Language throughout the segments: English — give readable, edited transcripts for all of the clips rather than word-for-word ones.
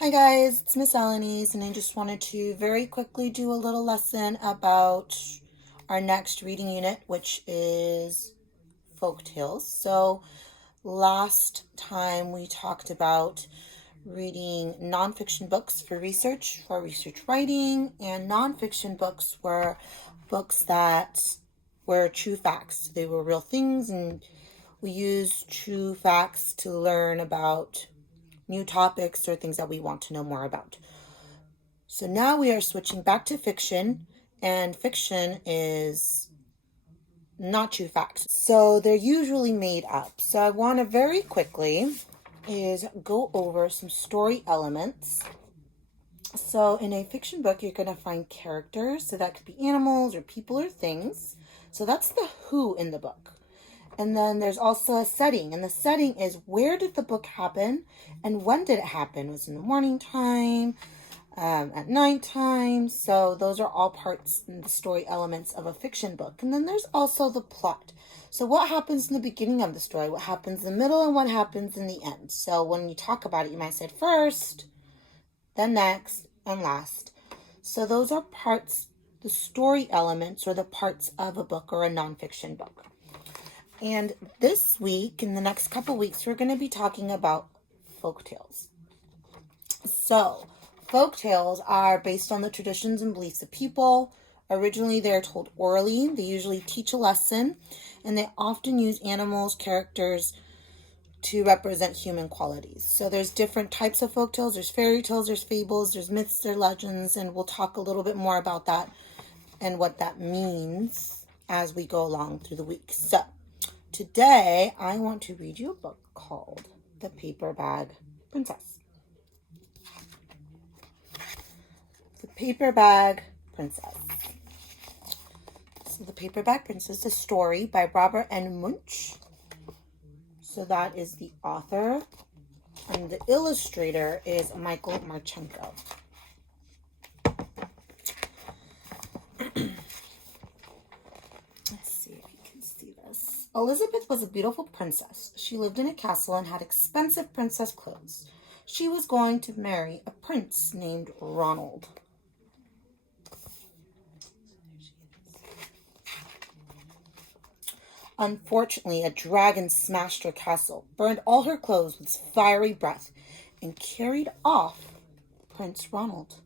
Hi guys, it's Miss Alanis, and I just wanted to very quickly do a little lesson about our next reading unit, which is Folktales. So last time we talked about reading nonfiction books for research writing, and nonfiction books were books that were true facts. They were real things, and we used true facts to learn about new topics or things that we want to know more about. So now we are switching back to fiction, and fiction is not true facts. So they're usually made up. So I want to very quickly is go over some story elements. So in a fiction book, you're going to find characters. So that could be animals or people or things. So that's the who in the book. And then there's also a setting. And the setting is where did the book happen and when did it happen? Was it in the morning time? At nighttime. So those are all parts in the story elements of a fiction book. And then there's also the plot. So what happens in the beginning of the story, what happens in the middle, and what happens in the end. So when you talk about it, you might say first, then next, and last. So those are parts, the story elements, or the parts of a book or a nonfiction book. And this week, in the next couple weeks, we're going to be talking about folktales. So folktales are based on the traditions and beliefs of people. Originally, they're told orally. They usually teach a lesson, and they often use animals, characters to represent human qualities. So there's different types of folktales. There's fairy tales, there's fables, there's myths, there's legends, and we'll talk a little bit more about that and what that means as we go along through the week. So today, I want to read you a book called The Paper Bag Princess. The Paper Bag Princess. So The Paper Bag Princess, a story by Robert N. Munch. So that is the author. And the illustrator is Michael Marchenko. Let's see if you can see this. Elizabeth was a beautiful princess. She lived in a castle and had expensive princess clothes. She was going to marry a prince named Ronald. Unfortunately, a dragon smashed her castle, burned all her clothes with its fiery breath, and carried off Prince Ronald.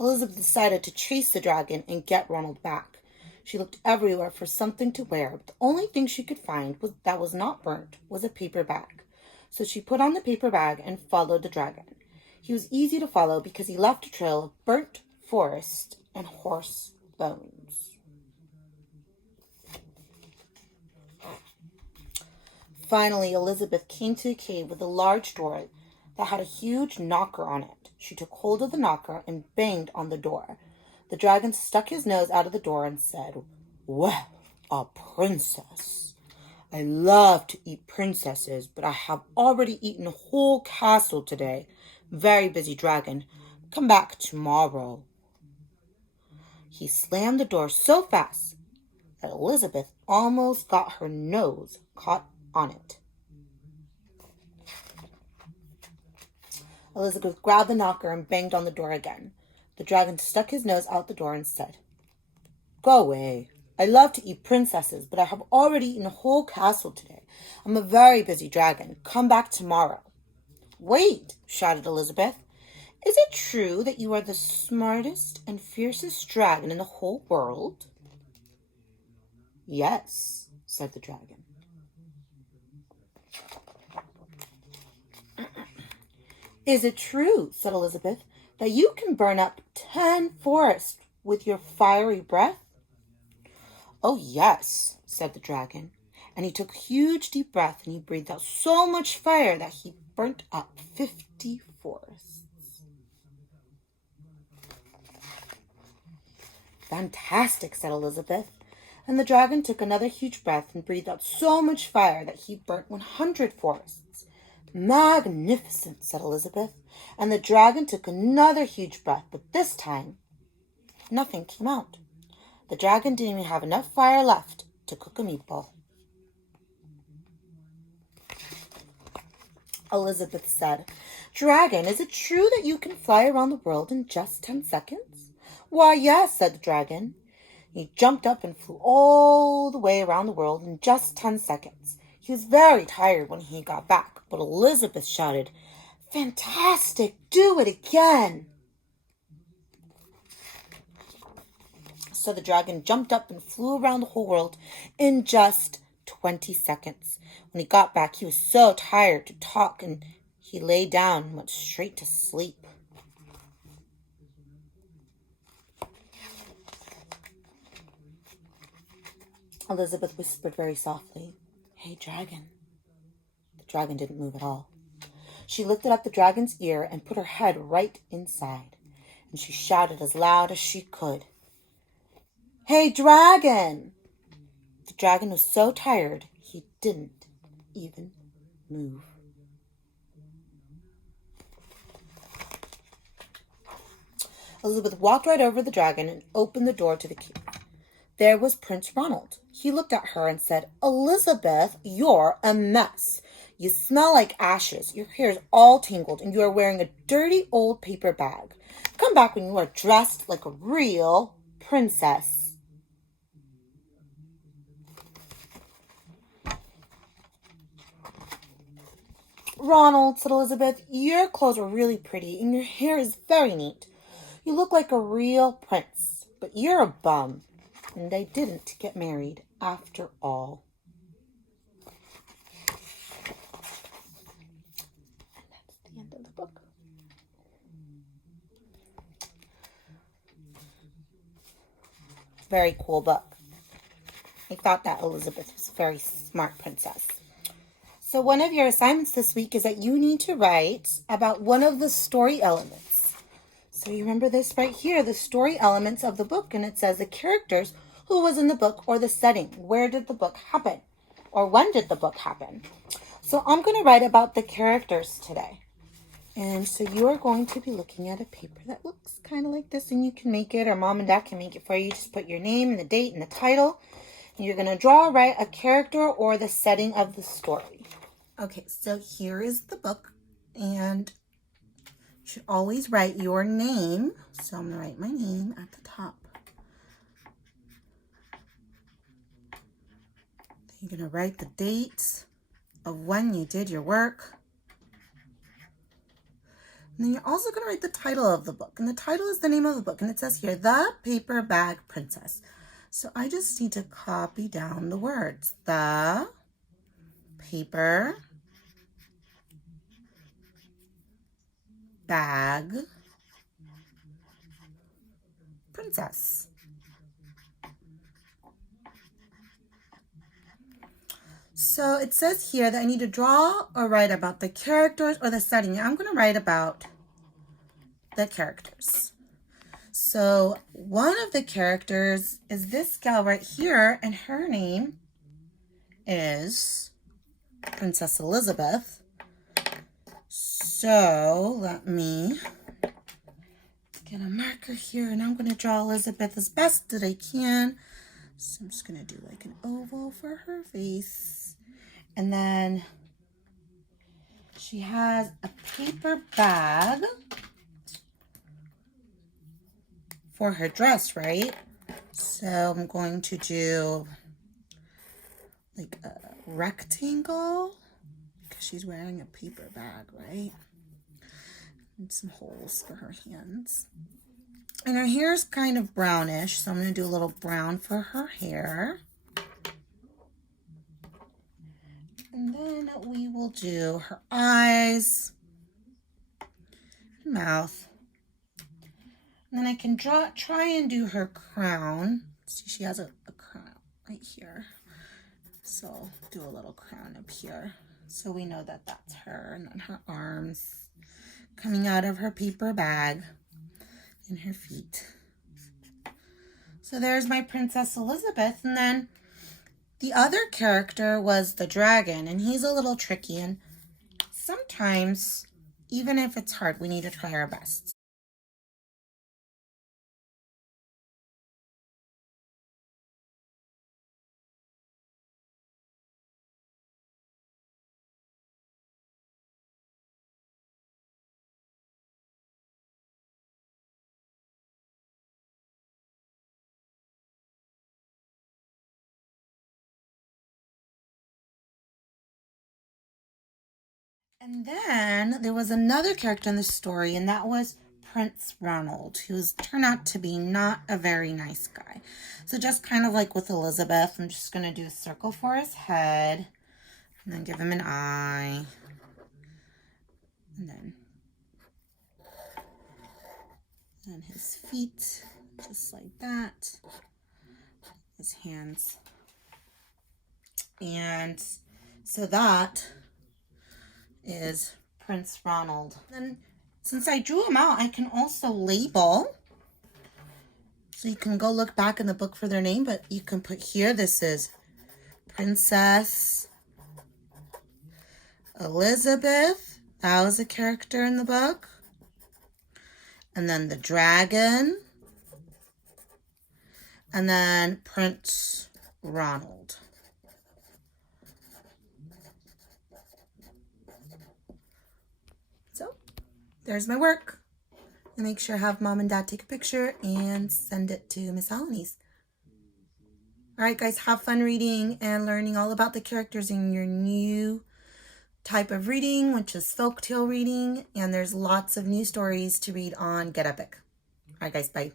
Elizabeth decided to chase the dragon and get Ronald back. She looked everywhere for something to wear, but the only thing she could find that was not burnt was a paper bag. So she put on the paper bag and followed the dragon. He was easy to follow because he left a trail of burnt forest and horse bones. Finally, Elizabeth came to a cave with a large door that had a huge knocker on it. She took hold of the knocker and banged on the door. The dragon stuck his nose out of the door and said, "Well, a princess. I love to eat princesses, but I have already eaten a whole castle today. Very busy dragon. Come back tomorrow." He slammed the door so fast that Elizabeth almost got her nose caught on it. Elizabeth grabbed the knocker and banged on the door again. The dragon stuck his nose out the door and said, "Go away. I love to eat princesses, but I have already eaten a whole castle today. I'm a very busy dragon. Come back tomorrow." "Wait," shouted Elizabeth. "Is it true that you are the smartest and fiercest dragon in the whole world?" "Yes," said the dragon. "Is it true," said Elizabeth, "that you can burn up 10 forests with your fiery breath?" "Oh, yes," said the dragon. And he took a huge deep breath and he breathed out so much fire that he burnt up 50 forests. "Fantastic," said Elizabeth. And the dragon took another huge breath and breathed out so much fire that he burnt 100 forests. "Magnificent," said Elizabeth. And the dragon took another huge breath, but this time, nothing came out. The dragon didn't even have enough fire left to cook a meatball. Elizabeth said. Dragon, is it true that you can fly around the world in just 10 seconds? Why, yes, said the dragon. He jumped up and flew all the way around the world in just 10 seconds. He was very tired when he got back, but Elizabeth shouted, Fantastic! Do it again! So the dragon jumped up and flew around the whole world in just 20 seconds. When he got back, he was so tired to talk, and he lay down and went straight to sleep. Elizabeth whispered very softly, Hey, dragon. The dragon didn't move at all. She lifted up the dragon's ear and put her head right inside, and she shouted as loud as she could, Hey, dragon! The dragon was so tired he didn't even move. Elizabeth walked right over the dragon and opened the door to the cave. There was Prince Ronald. He looked at her and said, Elizabeth, you're a mess. You smell like ashes. Your hair is all tangled, and you are wearing a dirty old paper bag. Come back when you are dressed like a real princess. Ronald, said Elizabeth, your clothes are really pretty, and your hair is very neat. You look like a real prince, but you're a bum. And they didn't get married after all. And that's the end of the book. Very cool book. I thought that Elizabeth was a very smart princess. So one of your assignments this week is that you need to write about one of the story elements. So you remember this right here, the story elements of the book, and it says the characters, who was in the book, or the setting. Where did the book happen? Or when did the book happen? So I'm going to write about the characters today. And so you are going to be looking at a paper that looks kind of like this, and you can make it, or mom and dad can make it for you. Just put your name and the date and the title. And you're going to draw or write a character or the setting of the story. Okay, so here is the book, and you should always write your name. So I'm going to write my name at the top. You're going to write the date of when you did your work. And then you're also going to write the title of the book. And the title is the name of the book. And it says here, The Paper Bag Princess. So I just need to copy down the words. The Paper Bag Princess. So it says here that I need to draw or write about the characters or the setting. I'm going to write about the characters. So one of the characters is this gal right here, and her name is Princess Elizabeth. So let me get a marker here, and I'm going to draw Elizabeth as best that I can. So I'm just going to do like an oval for her face. And then she has a paper bag for her dress, right? So I'm going to do like a rectangle because she's wearing a paper bag, right? And some holes for her hands. And her hair is kind of brownish, so I'm going to do a little brown for her hair. And then we will do her eyes, mouth. And then I can try and do her crown. See, she has a crown right here. So I'll do a little crown up here. So we know that that's her. And then her arms coming out of her paper bag and her feet. So there's my Princess Elizabeth. And then the other character was the dragon, and he's a little tricky, and sometimes, even if it's hard, we need to try our best. And then there was another character in the story, and that was Prince Ronald, who's turned out to be not a very nice guy. So just kind of like with Elizabeth, I'm just going to do a circle for his head, and then give him an eye, and his feet, just like that, his hands. And so that is Prince Ronald. Then since I drew him out, I can also label. So you can go look back in the book for their name, but you can put here, this is Princess Elizabeth. That was a character in the book. And then the dragon. And then Prince Ronald. So there's my work. And make sure to have Mom and Dad take a picture and send it to Miss Alanis. All right, guys, have fun reading and learning all about the characters in your new type of reading, which is folktale reading. And there's lots of new stories to read on Get Epic. All right, guys, bye.